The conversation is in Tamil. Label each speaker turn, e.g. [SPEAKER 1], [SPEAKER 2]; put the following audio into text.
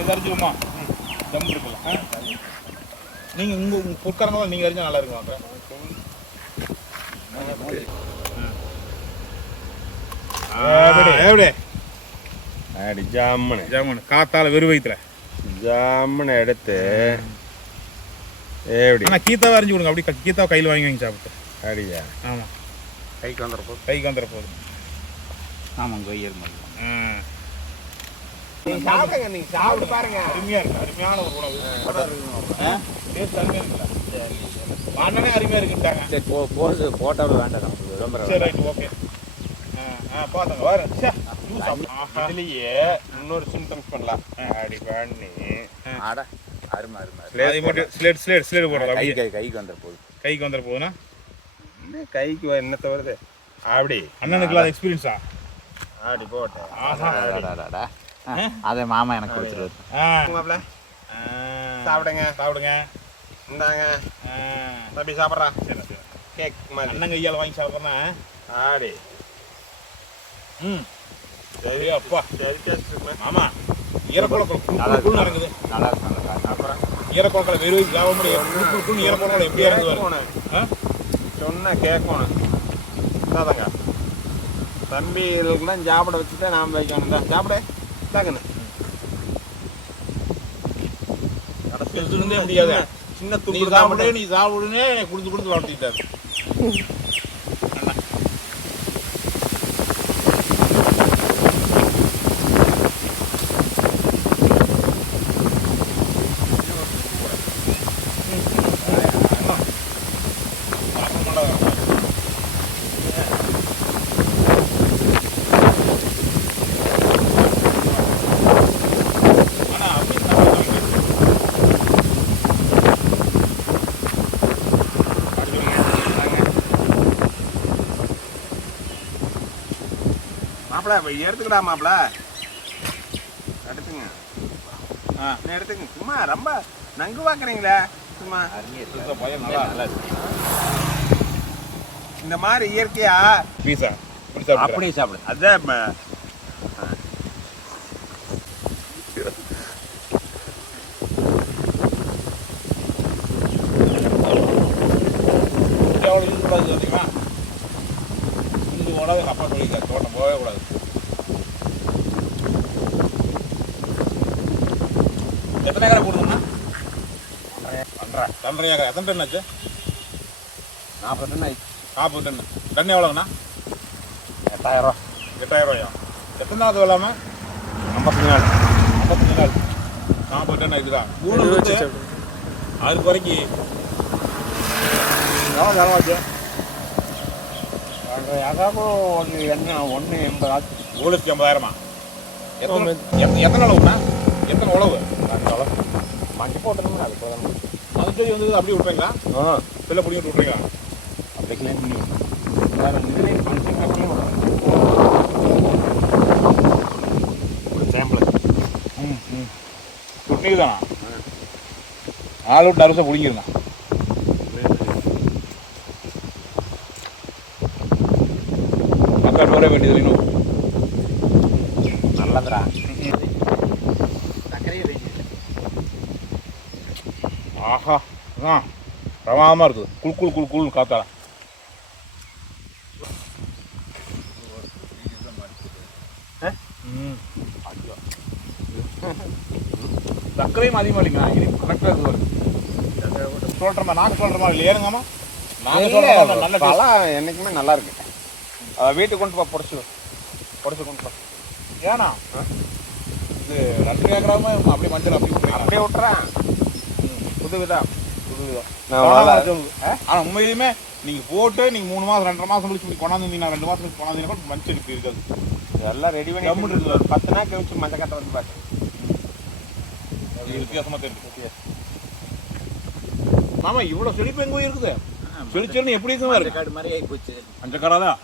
[SPEAKER 1] இது அரிஞ்சுக்குமா தம் இருக்குல்ல. ஆ? நீங்க உங்க உங்க பொற்காரங்க நீங்க அரிஞ்சா நல்லா இருக்கும் அப்புறம் எப்படி?
[SPEAKER 2] அடி ஜாமுன்னு
[SPEAKER 1] ஜாமன். காத்தால வெறு வயிற்றுல
[SPEAKER 2] ஜாமுன்னு எடுத்து எப்படி?
[SPEAKER 1] ஆனா கீத்தாவை அரிஞ்சு கொடுங்க. அப்படி கீத்தாவை கையில் வாங்கி வாங்கி சாப்பிட்டு.
[SPEAKER 2] அடியா
[SPEAKER 1] ஆமா.
[SPEAKER 2] கைக்கு வந்துடுறப்போ
[SPEAKER 1] கைக்கு வந்துட போகுது
[SPEAKER 3] ஆமாங்க கொய்யல் மாதிரி.
[SPEAKER 1] ம்.
[SPEAKER 2] நீங்க சாப்பிடுங்க. நீங்க சாப்பிட்டு பாருங்க.
[SPEAKER 1] அருமையா இருக்கு அருமையான ஒரு உணவு. அண்ணனே அருமையா இருக்குட்டாங்க
[SPEAKER 3] சரி போ போட்டாலும் வேண்டாம் நமக்கு விளம்பரம்
[SPEAKER 1] சரி ரைட் ஓகே. ஆ பாத்தங்க வர.
[SPEAKER 2] இதுலயே இன்னொரு சிம்டம்ஸ் பண்ணலாம். அப்படி பண்ணி.
[SPEAKER 3] ஆட அருமை அருமை
[SPEAKER 1] அதை மட்டும் ஸ்லேட் ஸ்லேட் ஸ்லேட் போடுறது
[SPEAKER 3] கை கைக்கு வந்துட போகுது
[SPEAKER 1] கைக்கு வந்துட போகுதுன்னா
[SPEAKER 2] என்ன கைக்கு என்ன தவறுது அப்படி
[SPEAKER 1] அண்ணனுக்கு எக்ஸ்பீரியன்ஸா
[SPEAKER 2] அப்படி போட்டேன்.
[SPEAKER 3] அதை மாமா எனக்கு கொடுத்துருவாரு.
[SPEAKER 2] சாப்பிடுங்க.
[SPEAKER 1] சாப்பிடுங்க.
[SPEAKER 2] இந்தாங்க. தம்பி சாப்பிட்றா?
[SPEAKER 1] சரி சரி.
[SPEAKER 2] கேக் மாதிரி.
[SPEAKER 1] அண்ணன் கையால் வாங்கி சாப்பிட்றேன்னா
[SPEAKER 2] ஆடி.
[SPEAKER 1] ம். சரி அப்பா.
[SPEAKER 2] சரி கேட்டு
[SPEAKER 1] ஆமா ஈரக்குழக்கம்
[SPEAKER 3] நல்லா
[SPEAKER 1] குழு
[SPEAKER 3] இருக்கு
[SPEAKER 1] இறங்குது
[SPEAKER 3] நல்லா இருக்கு நல்லா இருக்கு.
[SPEAKER 2] அப்புறம்?
[SPEAKER 1] ஈரக்குழக்கில் வெறும் சாப்பிட முடியும் குழு ஈரக்குழக்கில் எப்படி ஆ?
[SPEAKER 2] சொன்ன கேட்கணும் இந்தாதங்க தம்பி இதுக்கெல்லாம் சாப்பிட வச்சுட்டு நாம் வைக்கணும் தான் சாப்பிடு.
[SPEAKER 1] இருந்தே முடியாது.
[SPEAKER 2] சின்ன
[SPEAKER 1] நீ
[SPEAKER 2] துண்டு
[SPEAKER 1] சாப்பிடு நீ சாப்பிடுனே குடுத்து குடுத்து வளர்த்திட்டாரு.
[SPEAKER 2] மாப்பிள எடுத்துக்கடா மாப்பிள. எடுத்துங்க.
[SPEAKER 1] ஆ.
[SPEAKER 2] எடுத்துங்க. சும்மா ரொம்ப நங்கு பார்க்குறீங்களே சும்மா. இந்த மாதிரி இயற்கையா
[SPEAKER 1] பீஸா.
[SPEAKER 3] அப்படியே சாப்பிடு.
[SPEAKER 2] அதான் ம-
[SPEAKER 1] எவ்வளோ யூஸ் கூடாது தெரியுமா எங்கள் அப்பா சொல்லியிருக்காரு தோட்டம் போகவே கூடாது. எத்தனை ஏக்கரை போடுதுண்ணா
[SPEAKER 2] பண்றா
[SPEAKER 1] ரெண்டரை ஏக்கரை. எத்தனை டன் ஆச்சு?
[SPEAKER 3] நாற்பது டன் ஆயிடுச்சு.
[SPEAKER 1] நாற்பது டன். டன் எவ்வளோங்கண்ணா
[SPEAKER 3] எட்டாயிரம்
[SPEAKER 1] எட்டாயிரம் ரூபாயா? எத்தனை நாள் இல்லாமல்
[SPEAKER 2] ஐம்பத்தஞ்சு நாள்
[SPEAKER 1] ஐம்பத்தஞ்சு நாள் நாற்பது டன் ஆகுதுதா மூணு வந்து அது வரைக்கும் எவ்வளோ செலவு
[SPEAKER 3] அதாவது ஒரு எண்ணெய் ஒன்று எண்பது ஆச்சு.
[SPEAKER 1] ஒரு லட்சத்தி ஐம்பதாயிரமா? எத்தனை எத்த- எத்தனை அளவுண்ணா? எத்தனை உழவு?
[SPEAKER 3] மஞ்சு போட்டுருங்க அது போதும்
[SPEAKER 1] அது வந்து அப்படியே விட்றீங்களா
[SPEAKER 3] ஆ.
[SPEAKER 1] செல்ல பிடிக்கிட்டு விட்றீங்களா
[SPEAKER 3] அப்படி கிளீன் பண்ணி வேறு இதுலேயே மனுஷன் கட்டிலே ஒரு சாம்பிள்
[SPEAKER 1] ம் ம். குட்டிக்கு தானா ஆள் விட்டு அரிசை பிடிங்கிருங்க மக்கள் வர வேண்டியது இன்னும்
[SPEAKER 3] நல்லதுடா. சர்க்கரையே வேண்டியது
[SPEAKER 1] ஆஹா ஆ பிரமாதமாக இருக்குது. குள் குள் குள் குள் காத்தால ம். சர்க்கரையும் அதிகமாக இல்லைங்களா இது கரெக்டாக இருக்குது. சொல்கிற மாதிரி நாக்கு சொல்கிற மாதிரி இல்லை ஏனுங்கம்மா நாங்கள் சொல்கிற மாதிரி நல்ல.
[SPEAKER 2] பழம் என்னைக்குமே நல்லா இருக்கு. அதை வீட்டுக்கு கொண்டு போ புடச்சு புடச்சு கொண்டு போ.
[SPEAKER 1] ஏன்னா இது ரெண்டு ஏக்கராம அப்படியே மஞ்சள் அப்படி?
[SPEAKER 2] அப்படியே விட்டுறேன். புது விதம்
[SPEAKER 1] புது விதம்.
[SPEAKER 2] நான்
[SPEAKER 1] ஆனா,
[SPEAKER 2] வள-
[SPEAKER 1] அது- ஆனா உண்மையிலுமே நீங்க போட்டு நீங்க மூணு மாசம் ரெண்டரை மாசம் கழிச்சு இப்படி கொண்டாந்து ரெண்டு மாசம் கழிச்சு கொண்டாந்தீங்கன்னா கூட மஞ்சள் இப்படி இருக்காது
[SPEAKER 2] எல்லாம் ரெடி பண்ணி
[SPEAKER 1] கம்முன்னு இருக்குது.
[SPEAKER 2] ஒரு பத்து நாள் கழிச்சு மஞ்சள் கட்ட வந்து பாட்டு
[SPEAKER 1] இது வித்தியாசமா தெரியுது. மாமா இவ்வளவு செழிப்பு எங்க போய் இருக்குது? செழிச்சல்னு எப்படி இருக்குமா
[SPEAKER 3] காடு மாதிரி ஆகி போச்சு.
[SPEAKER 1] அஞ்சக்காரா தான்